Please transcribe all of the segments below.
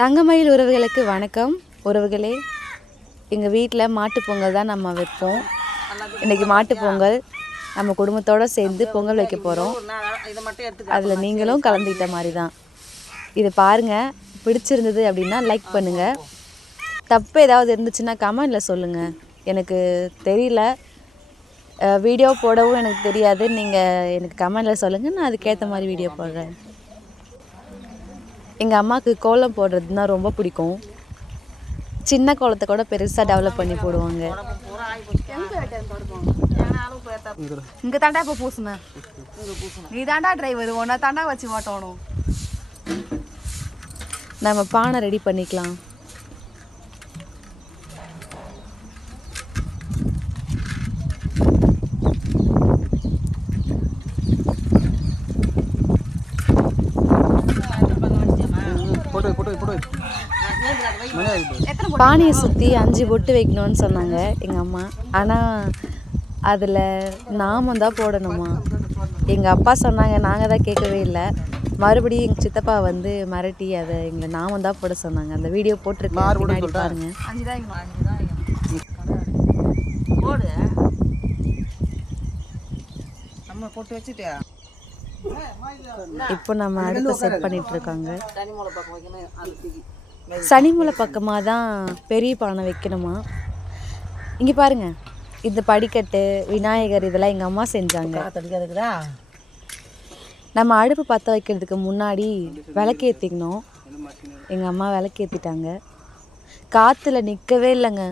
தங்கமயில் உறவுகளுக்கு வணக்கம். உறவுகளே, எங்கள் வீட்டில் மாட்டுப் பொங்கல் தான் நம்ம வைப்போம். இன்றைக்கி மாட்டுப் பொங்கல் நம்ம குடும்பத்தோடு சேர்ந்து பொங்கல் வைக்க போகிறோம். அதில் நீங்களும் கலந்துக்கிட்ட மாதிரி தான். இது பாருங்கள், பிடிச்சிருந்தது அப்படின்னா லைக் பண்ணுங்கள். தப்பு ஏதாவது இருந்துச்சுன்னா கமெண்டில் சொல்லுங்கள். எனக்கு தெரியல, வீடியோ போடவும் எனக்கு தெரியாது. நீங்கள் எனக்கு கமெண்டில் சொல்லுங்கள், நான் அதுக்கேற்ற மாதிரி வீடியோ போடுறேன். எங்கள் அம்மாவுக்கு கோலம் போடுறதுனா ரொம்ப பிடிக்கும். சின்ன கோலத்தை கூட பெருசாக டெவலப் பண்ணி போடுவாங்க. இங்கே தாண்டா இப்போ பூசுனேன், நீ தாண்டா டிரைவர், ஒன்றா தாண்டா வச்சு ஓட்டணும். நம்ம பானை ரெடி பண்ணிக்கலாம். பானையை சுற்றி 5 பொட்டு வைக்கணும்னு சொன்னாங்க எங்கள் அம்மா. ஆனால் அதில் நாமம் தான் போடணுமா. எங்கள் அப்பா சொன்னாங்க, நாங்கள் தான் கேட்கவே இல்லை. மறுபடியும் எங்கள் சித்தப்பா வந்து மிரட்டி அதை எங்களை நாமம் தான் போட சொன்னாங்க. அந்த வீடியோ போட்டிருக்கேன், பின்னாடி பாருங்க. இப்போ நம்ம அடுத்த செட் பண்ணிட்டு இருக்காங்க. சனிமூலை பக்கமாக தான் பெரிய பானை வைக்கணுமா. இங்கே பாருங்க, இந்த படிக்கட்டு, விநாயகர் இதெல்லாம் எங்கள் அம்மா செஞ்சாங்க. நம்ம அடுப்பு பற்ற வைக்கிறதுக்கு முன்னாடி விளக்கேற்றிக்கணும். எங்கள் அம்மா விளக்கேற்றிட்டாங்க. காற்றுல நிற்கவே இல்லைங்க.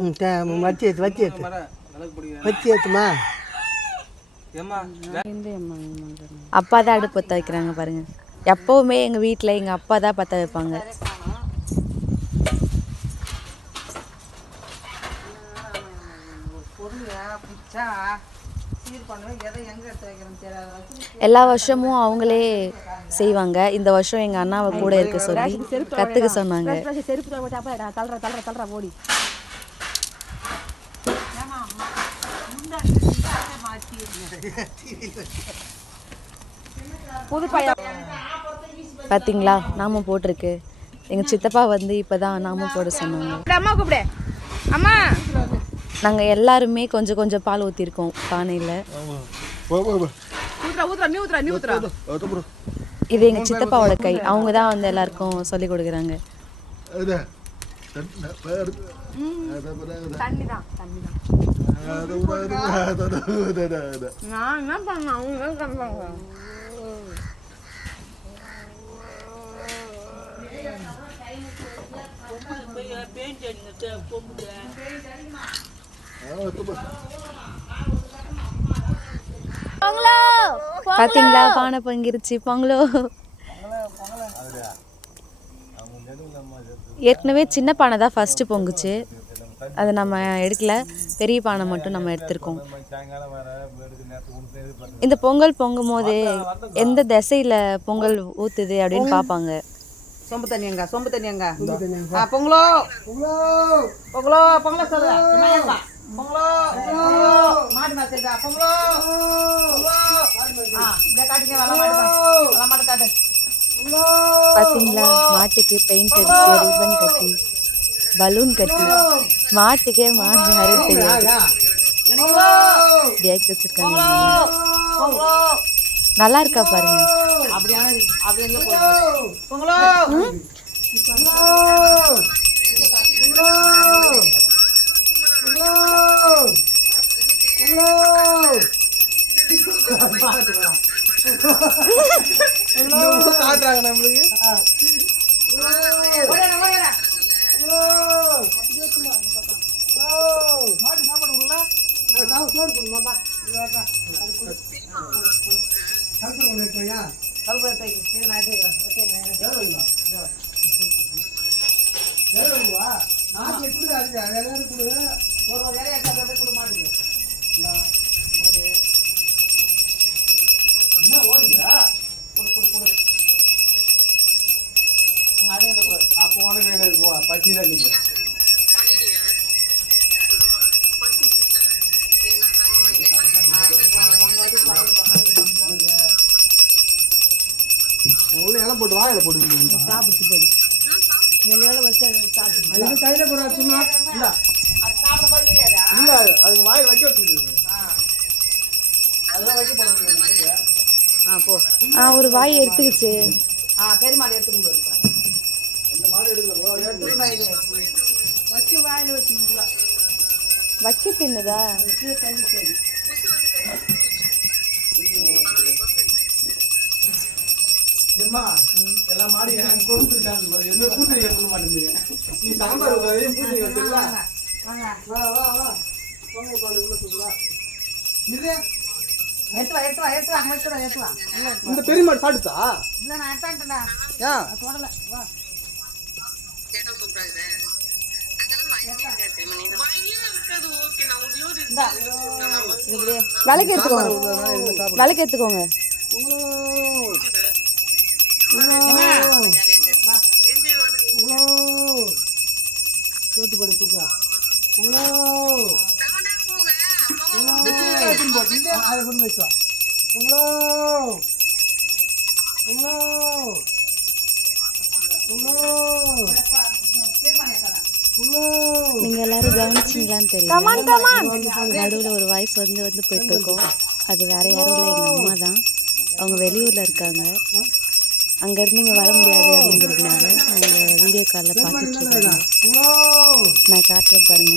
அப்பா தான் அடுப்பு பற்ற வைக்கிறாங்க பாருங்க. எப்போவுமே எங்கள் வீட்டில் எங்கள் அப்பா தான் பற்ற வைப்பாங்க. எல்லா வருஷமும் அவங்களே செய்வாங்க. இந்த வருஷம் எங்கள் அண்ணாவை கூட இருக்க சொல்லி கற்றுக்க சொன்னாங்க. பார்த்தீங்களா, நாமம் போட்டிருக்கு. எங்கள் சித்தப்பா வந்து இப்போ தான் நாமம் போட சொன்னாங்க. நாங்கள் எல்லாருமே கொஞ்சம் கொஞ்சம் பால் ஊற்றிருக்கோம் பானையில். இது எங்கள் சித்தப்பாவோட கை. அவங்க தான் வந்து எல்லாருக்கும் சொல்லி கொடுக்குறாங்க. பாத்தீங்களா, பானை பொங்கிருச்சு. பொங்கலோ. ஏற்கனவே சின்ன பானை தான் ஃபர்ஸ்ட் பொங்குச்சு, அதை நம்ம எடுக்கல. பெரிய பானை மட்டும் நம்ம எடுத்திருக்கோம். இந்த பொங்கல் பொங்கும் போது எந்த திசையில பொங்கல் ஊத்துது அப்படின்னு பார்ப்பாங்க. சொம்பு தண்ணி எங்க, சொம்பு தண்ணி எங்க, பொங்கலோ பொங்கலோ பொங்கலோ சொல்லுங்க, பொங்கலோ மாடு மாத்திருக்கா, பொங்கலோ மாடு காட்டு. பார்த்தீங்களா, மாட்டுக்கு பெயிண்ட் அடிச்சு, ரிப்பன் கட்டி, பலூன் கட்டி, மாட்டுக்கே மாடு யாரும் தெரியாது இப்படி வச்சிருக்காங்க. நல்லா இருக்கா பாருங்க. போட்டு வாயில போட்டு சாப்பிட்டு போகுது. அது கையில் போகிற சும்மா இல்லை அது சாப்பிடும்போது தெரியாதா? இல்லை அது வாயில் வைக்க வச்சுருக்குது அதெல்லாம் வைக்க போகிறது. போ. ஒரு வாய் எடுத்துக்கிச்சு. பெரிய மாடு எடுத்துக்கும் போது இந்த மாதிரி எடுக்கல எடுத்துக்கா இது வச்சு வாயில் வச்சுங்களா வச்சு தின்னுதா? சரி. ஏம்மா எல்லாம் மாடி எனக்கு கொடுத்துருக்காங்க என்ன பூசணிக்காய் சொல்ல மாட்டேங்குது. நீ சாம்பார் பூசணிக்காய் வச்சுருக்கா? வாங்க வா வா வா பொங்க பால் இவ்வளோ சொல்லுவா. இது எடுத்து வா எடுத்து வா இந்த பெரிய மாடு சாப்பிட்டுச்சா? இல்லை நான் எடுத்தான்ட்டேன்டா ஏன் தொடலை வா விளக்கு எடுத்துக்கோங்க, விளக்கு எடுத்துக்கோங்க. தோத்து போடு தூக்கா அதை கொண்டு வச்சுவா. நீங்க எல்லாரும் கவனிச்சிங்களான்னு தெரியல, நடுவில் ஒரு வாய்ஸ் வந்து போயிட்டு இருக்கோம். அது வேற யாரும் இல்லை, எங்கள் அம்மா தான். அவங்க வெளியூரில் இருக்காங்க. அங்கேருந்து இங்கே வர முடியாது அப்படிங்கிறதுனால அவங்க வீடியோ காலில் பார்த்துட்டு இருக்காங்க. நான் காட்டுறேன் பாருங்க.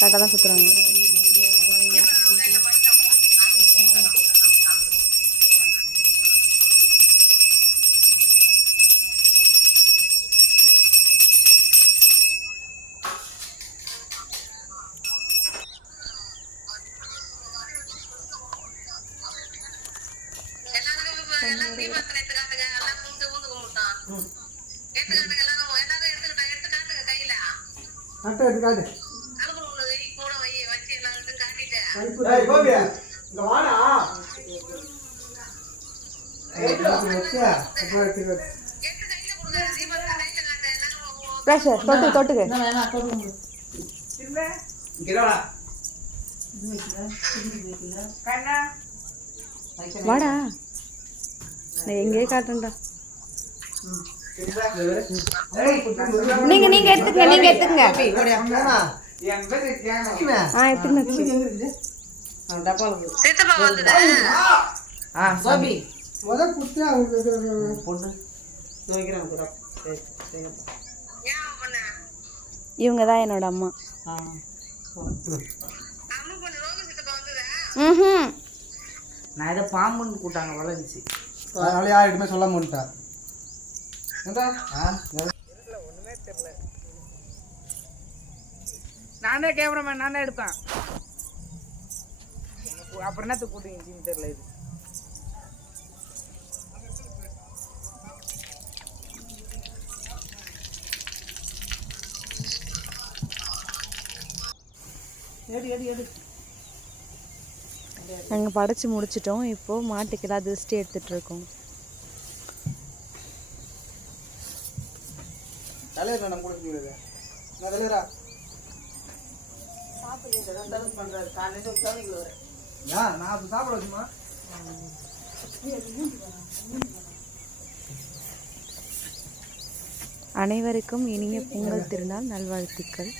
கரெக்டாக தான் சுற்றுறாங்க. ப்ரெஷர் தொட்டுக்கு வாடா, நான் எங்கேயே காட்டுறேன்டா. நீங்க எடுத்துக்கங்க. இவங்க தான் என்னோட அம்மா. நான் இதை பாம்புன்னு கூட்டாங்க வளைஞ்சி, அதனால யார்கிட்டயுமே சொல்ல மாட்டா. நானே கேமராமேன் நானே எடுப்பேன். அப்புறம் என்னத்துக்கு கூட்டிங்க தெரியல. இது நாங்கள் படைச்சி முடிச்சிட்டோம். இப்போது மாட்டுக்கெல்லாம் திருஷ்டி எடுத்துகிட்டு இருக்கோம். தலையரா நம்ம கூட சொல்லுங்க. நான் தலையரா பண்றாரு காலையில உட்காந்து நான் அப்போ சாப்பிட வச்சுமா. அனைவருக்கும் இனிய பொங்கல் திருநாள் நல்வாழ்த்துக்கள்.